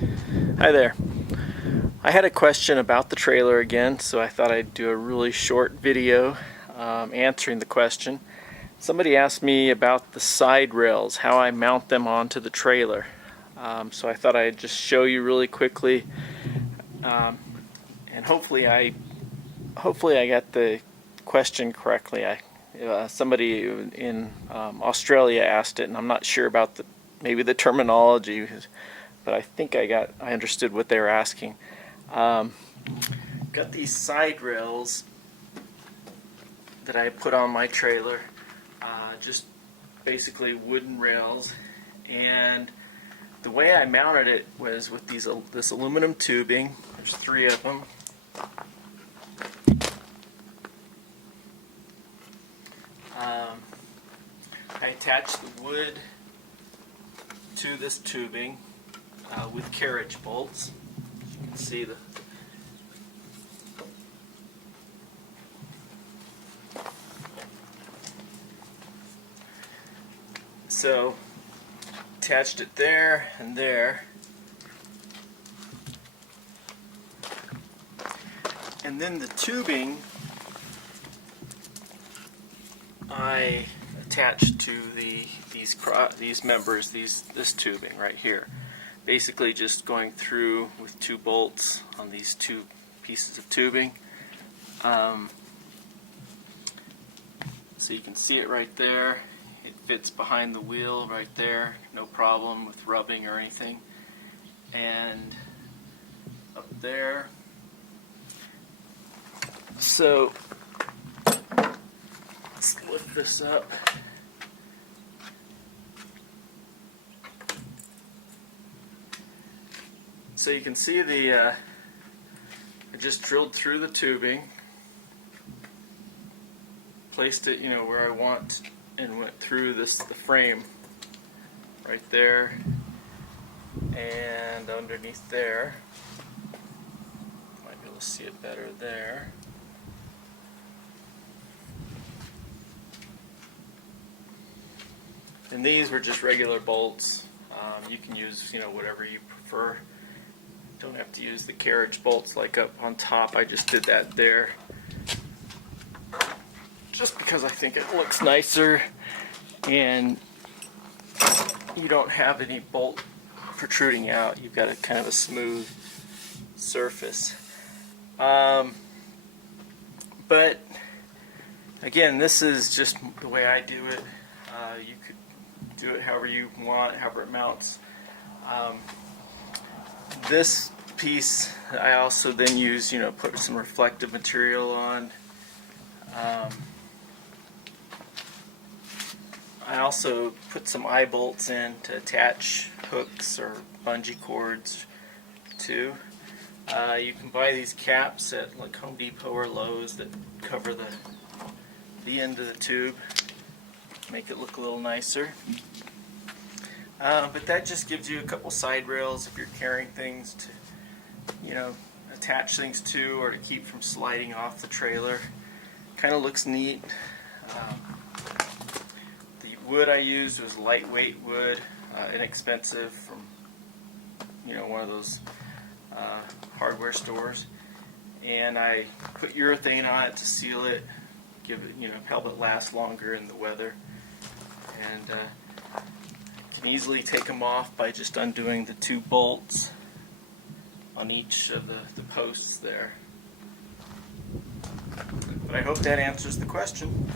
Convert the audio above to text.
Hi there. I had a question about the trailer again, so I thought I'd do a really short video answering the question. Somebody asked me about the side rails, how I mount them onto the trailer. So I thought I'd just show you really quickly, and hopefully I got the question correctly. Somebody in Australia asked it, and I'm not sure about maybe the terminology, but I think I understood what they were asking. Got these side rails that I put on my trailer, just basically wooden rails, and the way I mounted it was with this aluminum tubing. There's 3 of them. I attached the wood to this tubing with carriage bolts. You can see the so attached it there and there, and then the tubing I attached to these members, this tubing right here. Basically just going through with 2 bolts on these 2 pieces of tubing. So you can see it right there. It fits behind the wheel right there, no problem with rubbing or anything. And up there. So let's lift this up. So you can see I just drilled through the tubing, placed it, where I want, and went through the frame right there and underneath there. Might be able to see it better there. And these were just regular bolts. You can use, whatever you prefer. Don't have to use the carriage bolts like up on top. I just did that there, just because I think it looks nicer, and you don't have any bolt protruding out. You've got a kind of a smooth surface. But again, this is just the way I do it. You could do it however you want, however it mounts. This piece I also then use, put some reflective material on. I also put some eye bolts in to attach hooks or bungee cords to. You can buy these caps at like Home Depot or Lowe's that cover the end of the tube, make it look a little nicer. But that just gives you a couple side rails if you're carrying things to, attach things to, or to keep from sliding off the trailer. Kind of looks neat. The wood I used was lightweight wood, inexpensive, from one of those hardware stores, and I put urethane on it to seal it, give it, help it last longer in the weather. And you can easily take them off by just undoing the 2 bolts on each of the posts there. But I hope that answers the question.